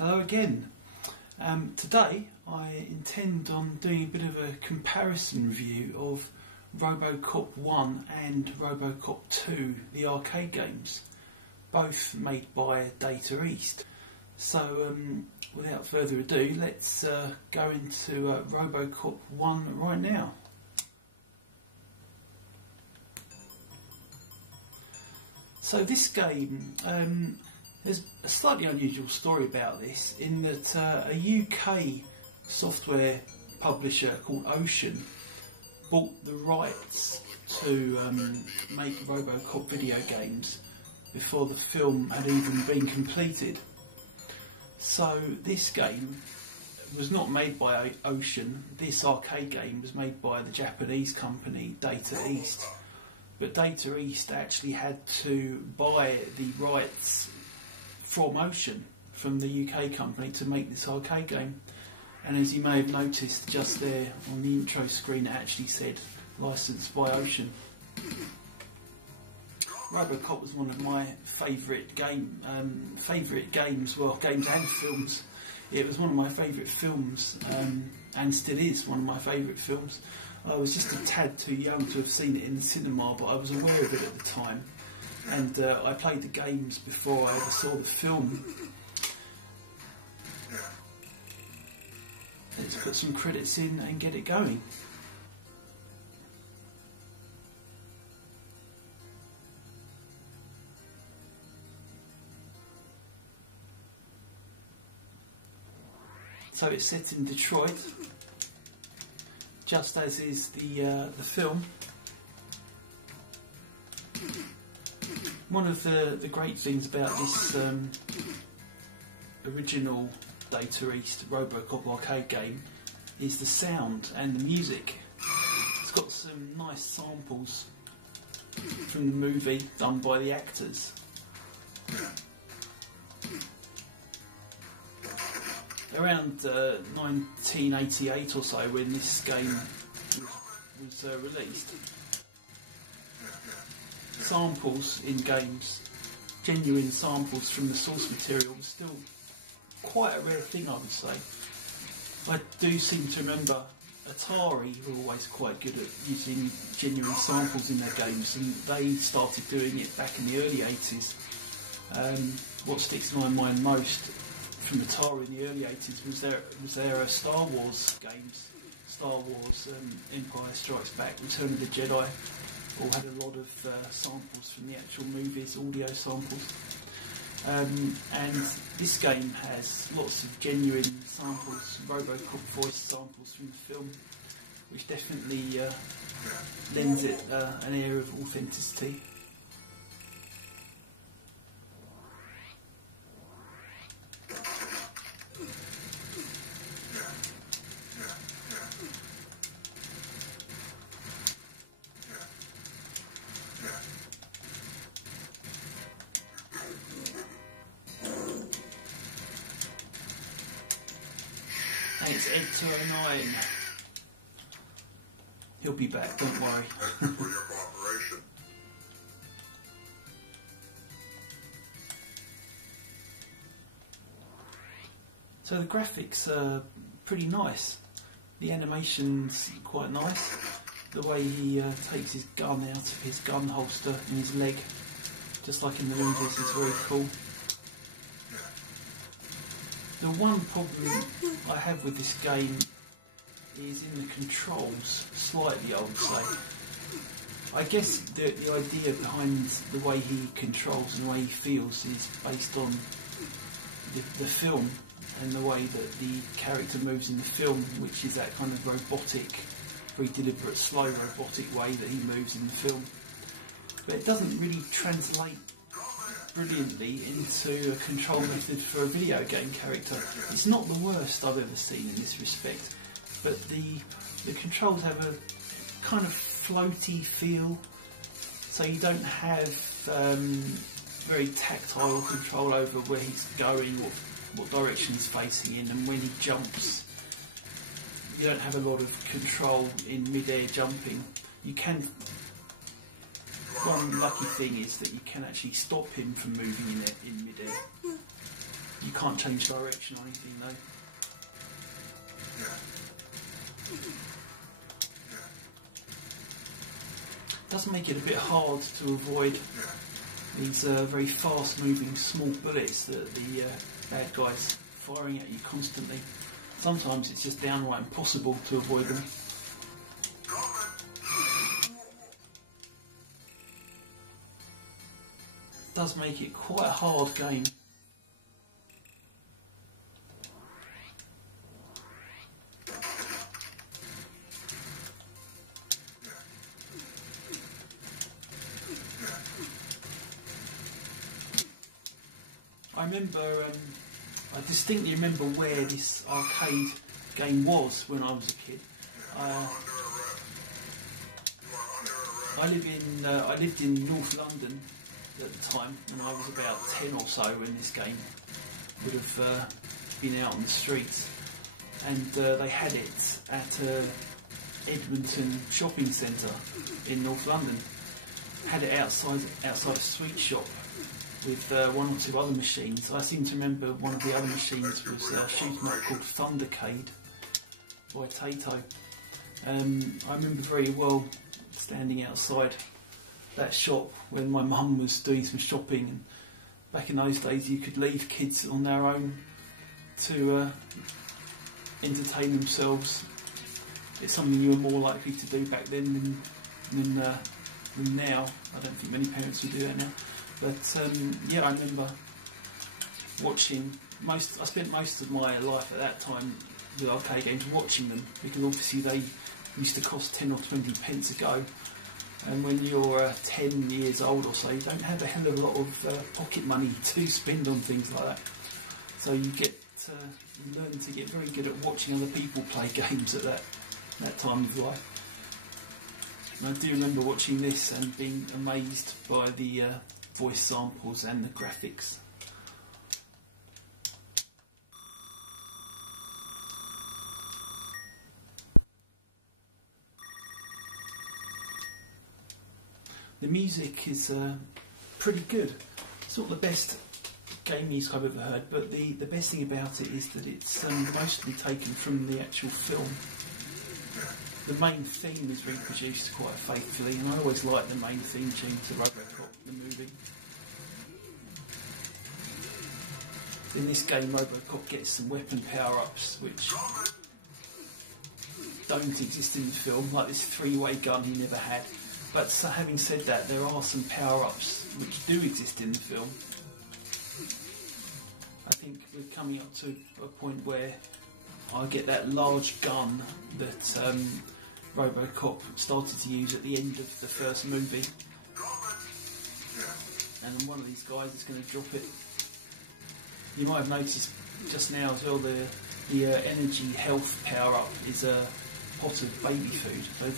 Hello again. Today I intend on doing a bit of a comparison review of Robocop 1 and Robocop 2, the arcade games, both made by Data East. So without further ado, let's go into Robocop 1 right now. So this game, there's a slightly unusual story about this in that a UK software publisher called Ocean bought the rights to make Robocop video games before the film had even been completed. So this game was not made by Ocean. This arcade game was made by the Japanese company Data East. But Data East actually had to buy the rights from Ocean, from the UK company, to make this arcade game. And as you may have noticed just there on the intro screen, it actually said licensed by Ocean. Robocop was one of my favourite games, games and films. It was one of my favourite films, and still is one of my favourite films. I was just a tad too young to have seen it in the cinema, but I was aware of it at the time. And I played the games before I ever saw the film. Let's put some credits in and get it going. So it's set in Detroit, just as is the film. One of the great things about this original Data East Robocop arcade game is the sound and the music. It's got some nice samples from the movie done by the actors. Around 1988 or so, when this game was released, samples in games, genuine samples from the source material, was still quite a rare thing, I would say. I do seem to remember Atari were always quite good at using genuine samples in their games, and they started doing it back in the early 80s. What sticks in my mind most from Atari in the early 80s was their Star Wars games. Star Wars, Empire Strikes Back, Return of the Jedi, all had a lot of samples from the actual movies, audio samples. And this game has lots of genuine samples, Robocop voice samples from the film, which definitely lends it an air of authenticity. And it's Ed 209. He'll be back, don't worry. Thank you for your cooperation. So the graphics are pretty nice. The animation's quite nice. The way he takes his gun out of his gun holster in his leg, just like in the movies, is very cool. The one problem I have with this game is in the controls, slightly, I would say. I guess the idea behind the way he controls and the way he feels is based on the film and the way that the character moves in the film, which is that kind of robotic, very deliberate, slow robotic way that he moves in the film. But it doesn't really translate brilliantly into a control method for a video game character. It's not the worst I've ever seen in this respect, but the controls have a kind of floaty feel, so you don't have very tactile control over where he's going, what direction he's facing in, and when he jumps you don't have a lot of control in mid-air jumping. You can. One lucky thing is that you can actually stop him from moving in mid-air. You can't change direction or anything though. It does make it a bit hard to avoid these very fast-moving small bullets that the bad guys firing at you constantly. Sometimes it's just downright impossible to avoid them. It does make it quite a hard game. I remember, I distinctly remember where this arcade game was when I was a kid. I lived in North London at the time, and I was about 10 or so when this game would have been out on the streets. And they had it at Edmonton shopping centre in North London. Had it outside a sweet shop with one or two other machines. I seem to remember one of the other machines was shooting up called Thundercade by Tato. I remember very well standing outside that shop when my mum was doing some shopping, and back in those days you could leave kids on their own to entertain themselves. It's something you were more likely to do back then than now. I don't think many parents would do that now. But yeah, I remember watching I spent most of my life at that time with arcade games watching them, because obviously they used to cost 10 or 20 pence a go, and when you're 10 years old or so, you don't have a hell of a lot of pocket money to spend on things like that. So you learn to get very good at watching other people play games at that time of life. And I do remember watching this and being amazed by the voice samples and the graphics. The music is pretty good. It's not the best game music I've ever heard, but the best thing about it is that it's mostly taken from the actual film. The main theme is reproduced quite faithfully, and I always like the main theme tune to Robocop, the movie. In this game, Robocop gets some weapon power-ups which don't exist in the film, like this three-way gun he never had. But having said that, there are some power-ups which do exist in the film. I think we're coming up to a point where I get that large gun that Robocop started to use at the end of the first movie. And one of these guys is going to drop it. You might have noticed just now as well the energy health power-up is a pot of baby food. So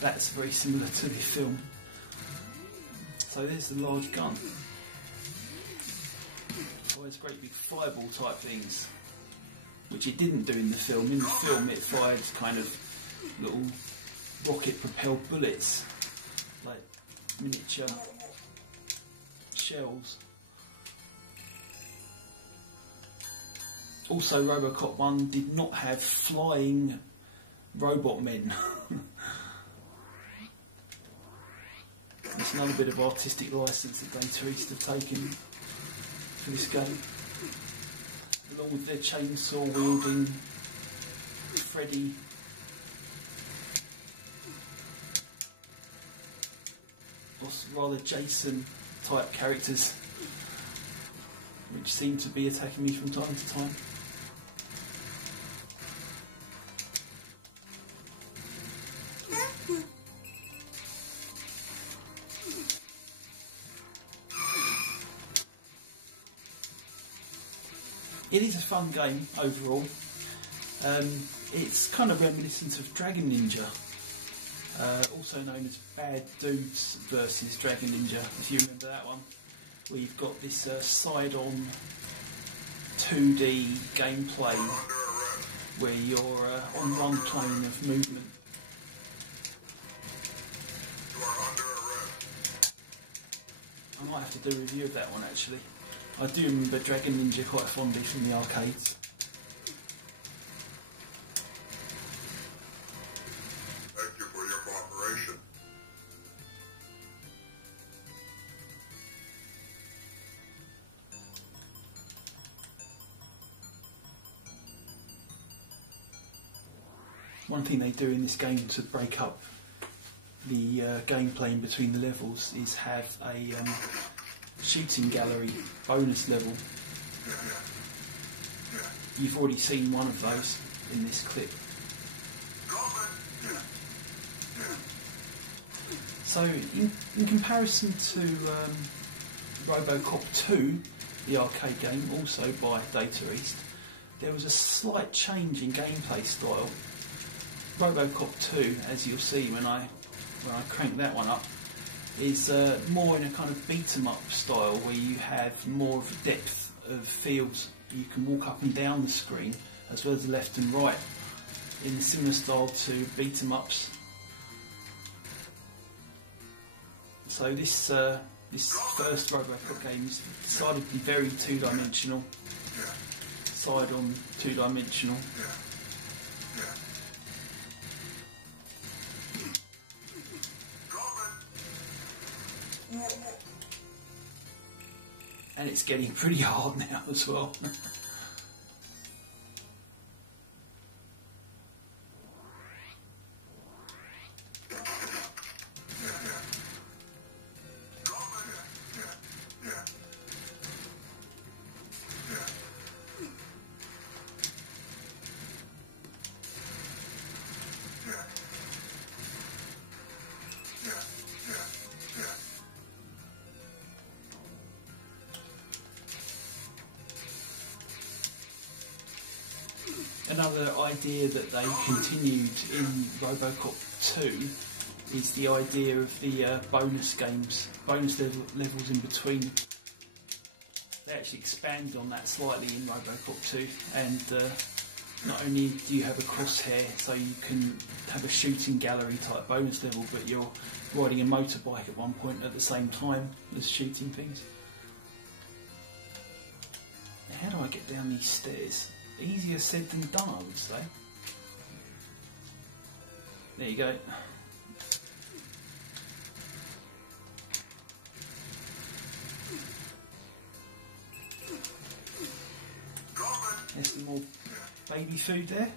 that's very similar to the film. So there's the large gun. So there's great big fireball type things, which it didn't do in the film. In the film it fired kind of little rocket propelled bullets, like miniature shells. Also, Robocop 1 did not have flying robot men. It's another bit of artistic licence that Data East have taken for this game. Along with their chainsaw wielding Freddy. Or rather Jason type characters, which seem to be attacking me from time to time. It is a fun game overall. It's kind of reminiscent of Dragon Ninja, also known as Bad Dudes versus Dragon Ninja, if you remember that one, where you've got this side-on 2D gameplay where you're on one plane of movement. I might have to do a review of that one actually. I do remember Dragon Ninja quite fondly from the arcades. Thank you for your cooperation. One thing they do in this game to break up the gameplay in between the levels is have a shooting gallery bonus level. You've already seen one of those in this clip. So in comparison to Robocop 2, the arcade game, also by Data East, there was a slight change in gameplay style. Robocop 2, as you'll see when I crank that one up, is more in a kind of beat 'em up style where you have more of a depth of fields. You can walk up and down the screen as well as left and right in a similar style to beat 'em ups. So this first Robocop game is decidedly very two-dimensional, side-on two-dimensional. And it's getting pretty hard now as well. Another idea that they continued in Robocop 2 is the idea of the bonus games, bonus levels in between. They actually expand on that slightly in Robocop 2, and not only do you have a crosshair so you can have a shooting gallery type bonus level, but you're riding a motorbike at one point at the same time as shooting things. Now, how do I get down these stairs? Easier said than done, I would say. There you go. There's some more baby food there.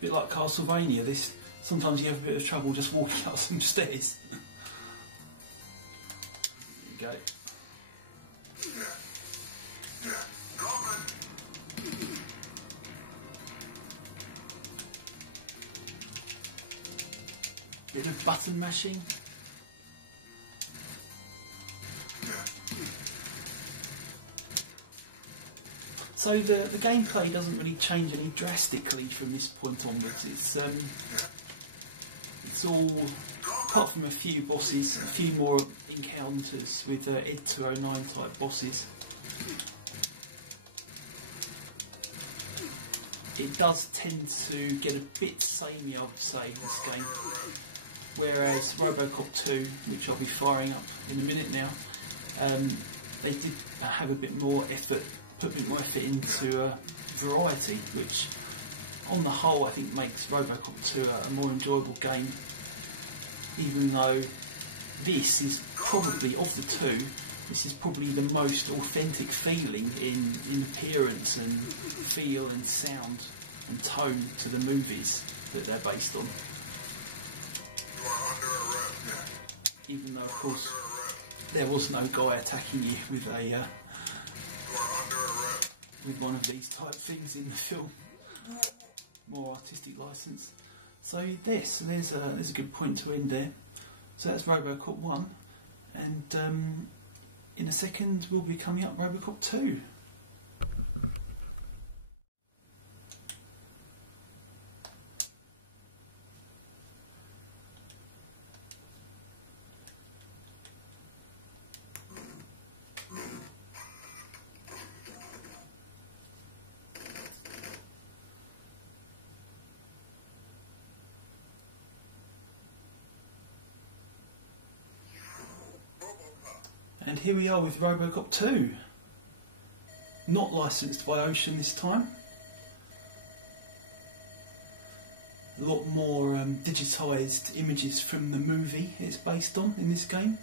Bit like Castlevania, this. Sometimes you have a bit of trouble just walking up some stairs. Go. Bit of button mashing. So the gameplay doesn't really change any drastically from this point onwards. It's all, apart from a few bosses, a few more encounters with Ed 209 type bosses. It does tend to get a bit samey, I would say, this game. Whereas Robocop 2, which I'll be firing up in a minute now, they did have a bit more effort, put a bit more effort into variety, which on the whole I think makes Robocop 2 a more enjoyable game, even though this is probably, of the two, this is probably the most authentic feeling in appearance and feel and sound and tone to the movies that they're based on. Even though, of course, there was no guy attacking you with a with one of these type things in the film. More artistic license. So there's a good point to end there. So that's Robocop 1, and in a second we'll be coming up Robocop 2. And here we are with Robocop 2. Not licensed by Ocean this time. A lot more digitised images from the movie it's based on in this game.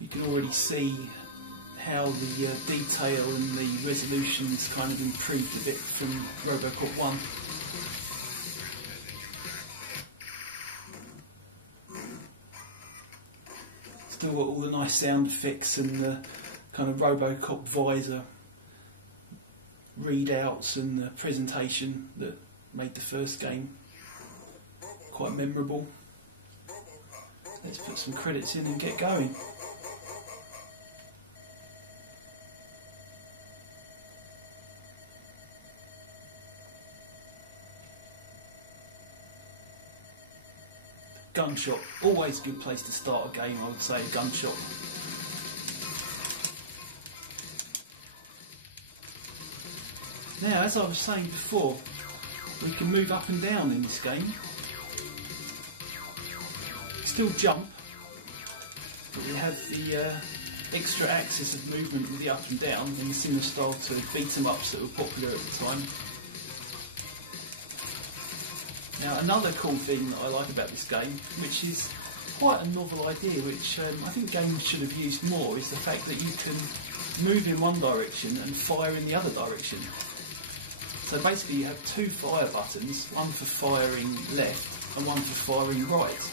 You can already see how the detail and the resolution's kind of improved a bit from Robocop 1. Still got all the nice sound effects and the kind of Robocop visor readouts and the presentation that made the first game quite memorable. Let's put some credits in and get going. Gunshot, always a good place to start a game, I would say, a gunshot. Now, as I was saying before, we can move up and down in this game. Still jump, but we have the extra axis of movement with the up and down in the similar style to beat-em-ups that were popular at the time. Now, another cool thing that I like about this game, which is quite a novel idea, which I think games should have used more, is the fact that you can move in one direction and fire in the other direction. So basically you have two fire buttons, one for firing left and one for firing right.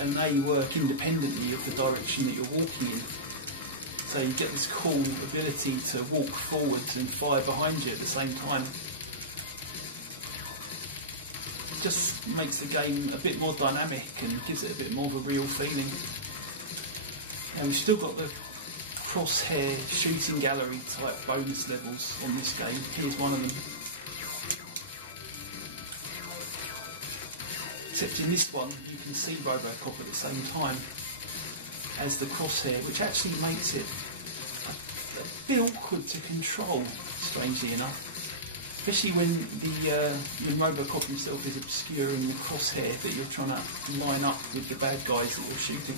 And they work independently of the direction that you're walking in. So you get this cool ability to walk forwards and fire behind you at the same time. Just makes the game a bit more dynamic and gives it a bit more of a real feeling. And we've still got the crosshair shooting gallery type bonus levels on this game. Here's one of them. Except in this one you can see Robocop at the same time as the crosshair, which actually makes it a bit awkward to control, strangely enough. Especially when Robocop himself is obscure in the crosshair that you're trying to line up with the bad guys that you're shooting.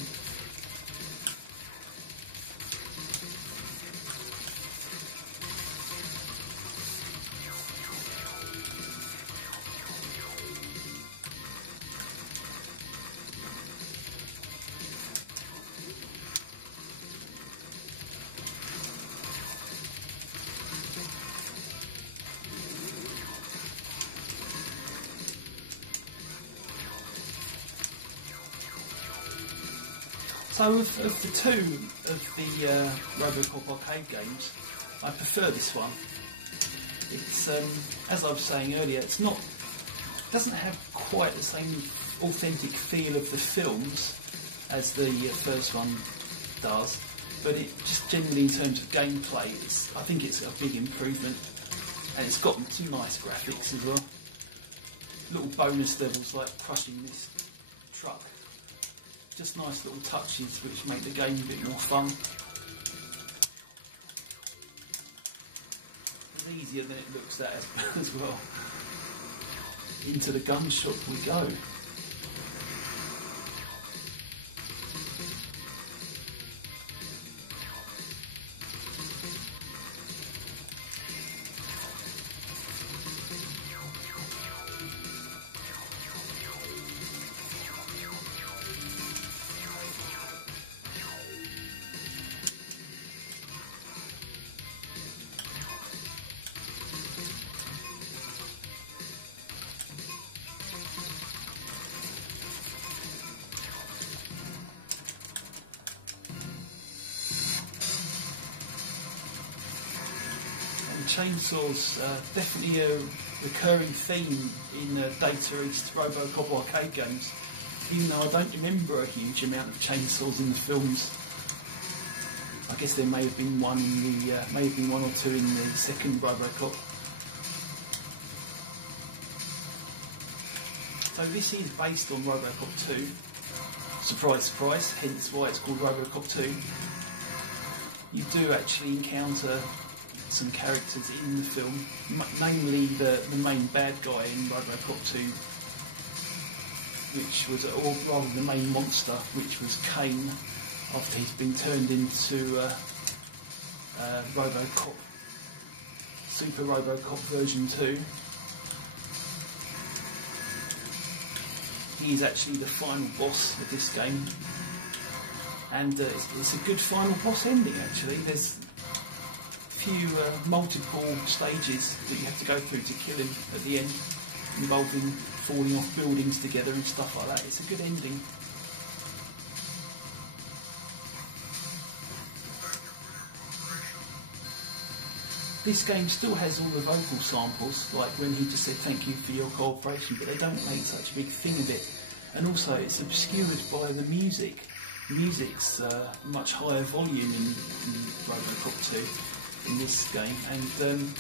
So of the two of the Robocop arcade games, I prefer this one. It's as I was saying earlier, it doesn't have quite the same authentic feel of the films as the first one does, but it just generally in terms of gameplay, I think it's a big improvement, and it's got some nice graphics as well. Little bonus levels like crushing this truck. Just nice little touches which make the game a bit more fun. It's easier than it looks at as well. Into the gunshot we go. Chainsaws, definitely a recurring theme in Data East Robocop arcade games, even though I don't remember a huge amount of chainsaws in the films. I guess there may have been one in the, may have been one or two in the second Robocop. So this is based on Robocop 2. Surprise, surprise, hence why it's called Robocop 2. You do actually encounter some characters in the film, namely the main bad guy in Robocop 2, which was, or rather the main monster, which was Kane, after he's been turned into Robocop, Super Robocop version 2. He is actually the final boss of this game, and it's a good final boss ending actually. There's a few multiple stages that you have to go through to kill him at the end, involving falling off buildings together and stuff like that. It's a good ending. This game still has all the vocal samples, like when he just said thank you for your cooperation, but they don't make such a big thing of it. And also it's obscured by the music. The music's much higher volume in Robocop 2 in this game, and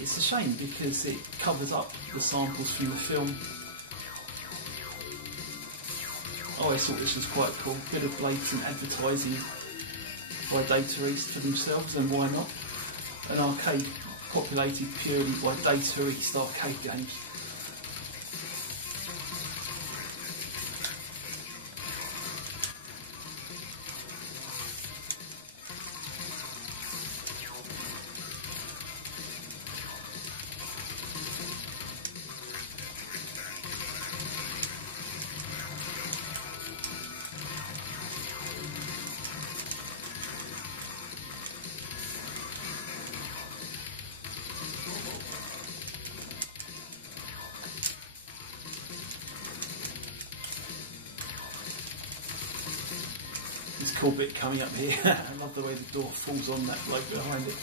it's a shame because it covers up the samples from the film. I always thought this was quite cool, bit of blatant advertising by Data East for themselves, and why not? An arcade populated purely by Data East arcade games. This cool bit coming up here. I love the way the door falls on that bloke behind it.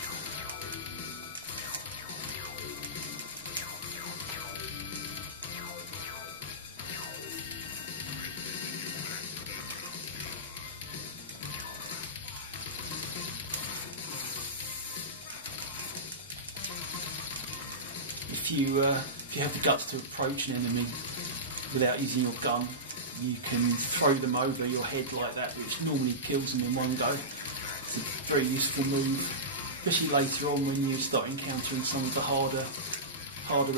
If you have the guts to approach an enemy without using your gun, you can throw them over your head like that, which normally kills them in one go. It's a very useful move, especially later on when you start encountering some of the harder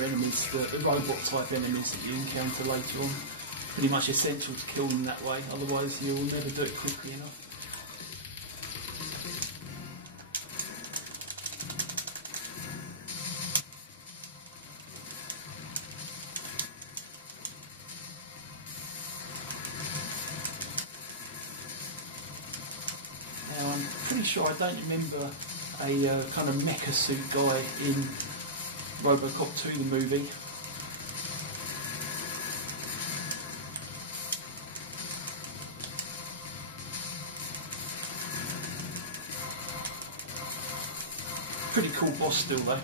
enemies, the robot type enemies that you encounter later on. Pretty much essential to kill them that way, otherwise you'll never do it quickly enough. Now, I'm pretty sure I don't remember a kind of mecha suit guy in Robocop 2, the movie. Pretty cool boss still though.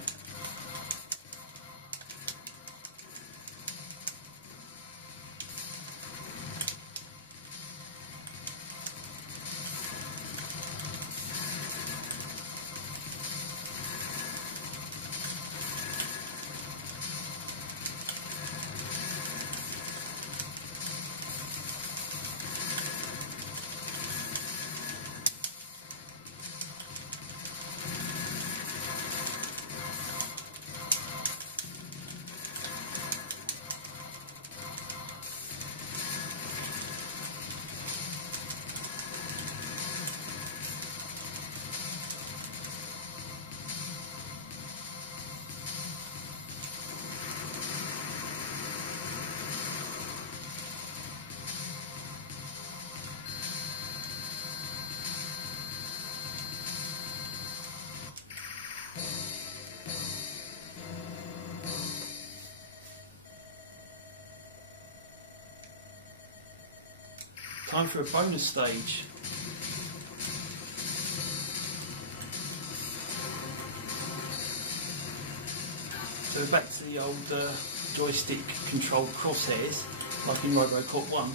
Time for a bonus stage. So back to the old joystick controlled crosshairs, like in Robocop 1.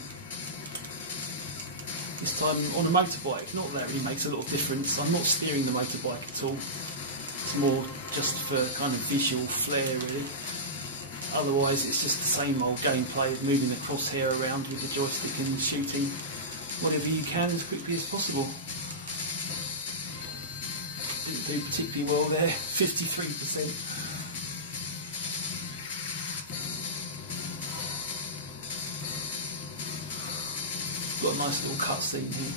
This time on a motorbike. Not that really makes a lot of difference. I'm not steering the motorbike at all. It's more just for kind of visual flair really. Otherwise it's just the same old gameplay of moving the crosshair around with the joystick and shooting whatever you can as quickly as possible. Didn't do particularly well there, 53%. got a nice little cutscene here.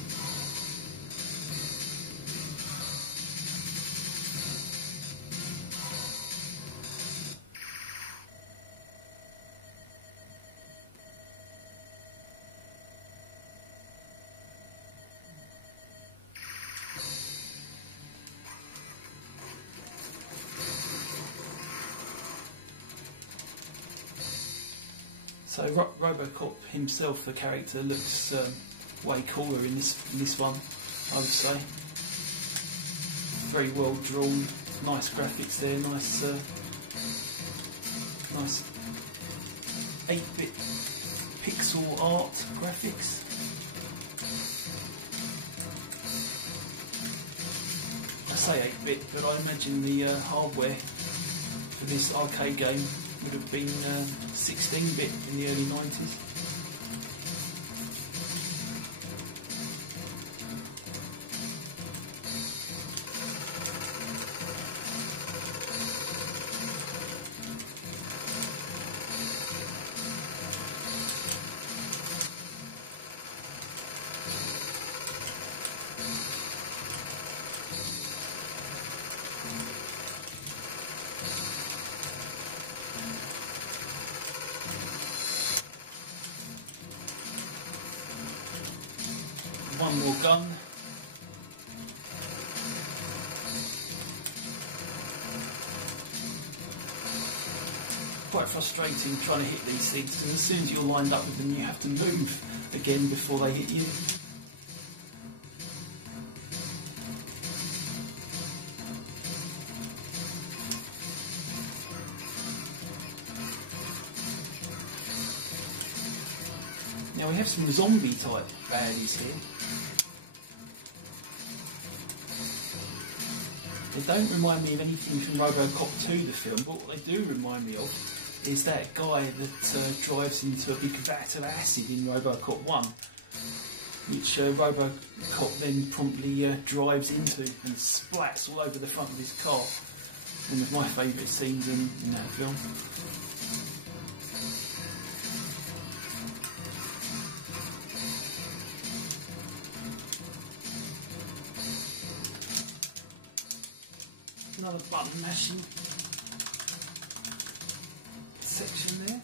So Robocop himself, the character, looks way cooler in this one, I would say. Very well drawn, nice graphics there, nice 8-bit pixel art graphics. I say 8-bit, but I imagine the hardware for this arcade game would have been 16-bit in the early 90s. One more gun. Quite frustrating trying to hit these things, because as soon as you're lined up with them you have to move again before they hit you. Now we have some zombie type baddies here. They don't remind me of anything from Robocop 2, the film, but what they do remind me of is that guy that drives into a big vat of acid in Robocop 1, which Robocop then promptly drives into and splats all over the front of his car. One of my favourite scenes in that film. Another button mashing section there.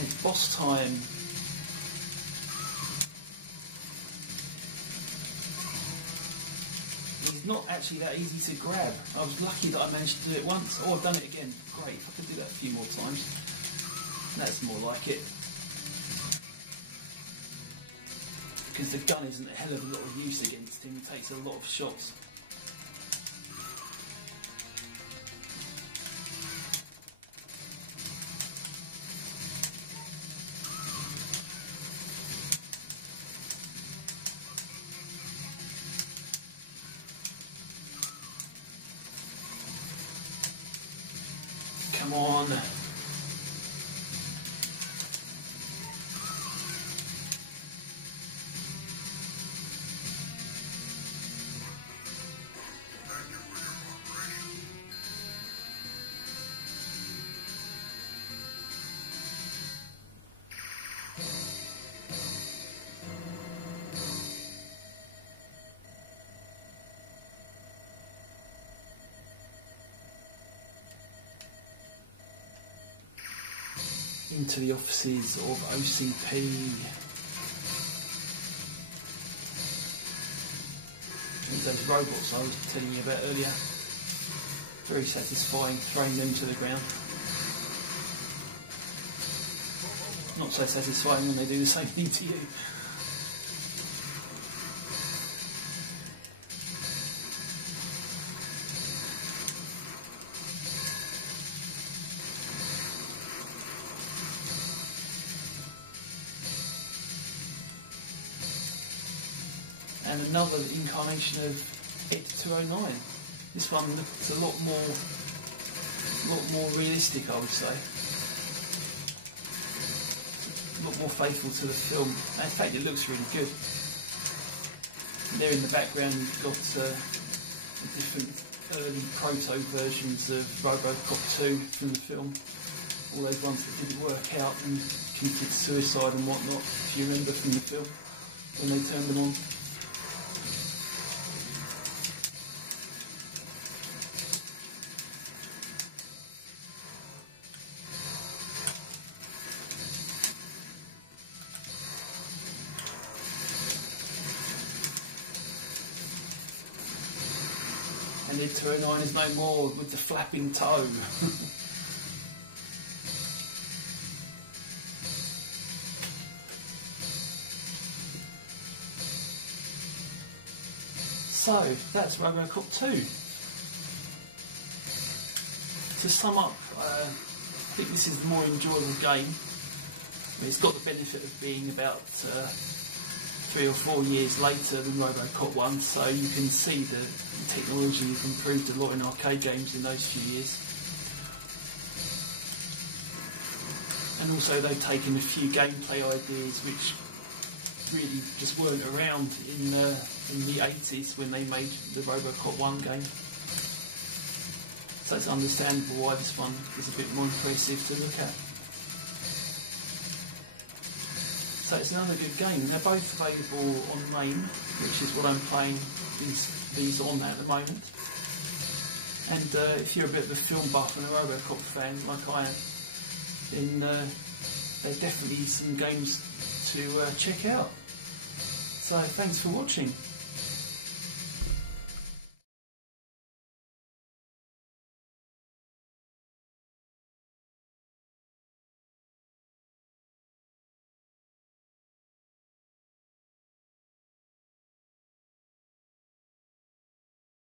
It's boss time. Not actually that easy to grab. I was lucky that I managed to do it once. Oh, I've done it again. Great, if I could do that a few more times. That's more like it. Because the gun isn't a hell of a lot of use against him. It takes a lot of shots. Come on. Into the offices of OCP. Those robots I was telling you about earlier. Very satisfying throwing them to the ground. Not so satisfying when they do the same thing to you. And another incarnation of It 209. This one looks a lot more realistic, I would say. a lot more faithful to the film. And in fact, it looks really good. And there in the background, you've got different early proto versions of Robocop 2 from the film. All those ones that didn't work out and committed suicide and whatnot, if you remember from the film, when they turned them on. And Id 209 is no more with the flapping toe. So, that's Robocop 2. To sum up, I think this is the more enjoyable game. It's got the benefit of being about 3 or 4 years later than Robocop 1, so you can see the technology has improved a lot in arcade games in those few years. And also they've taken a few gameplay ideas which really just weren't around in the 80s when they made the Robocop 1 game. So it's understandable why this one is a bit more impressive to look at. So it's another good game. They're both available on M.A.M.E, which is what I'm playing these on at the moment. And if you're a bit of a film buff and a Robocop fan like I am, then there's definitely some games to check out. So thanks for watching.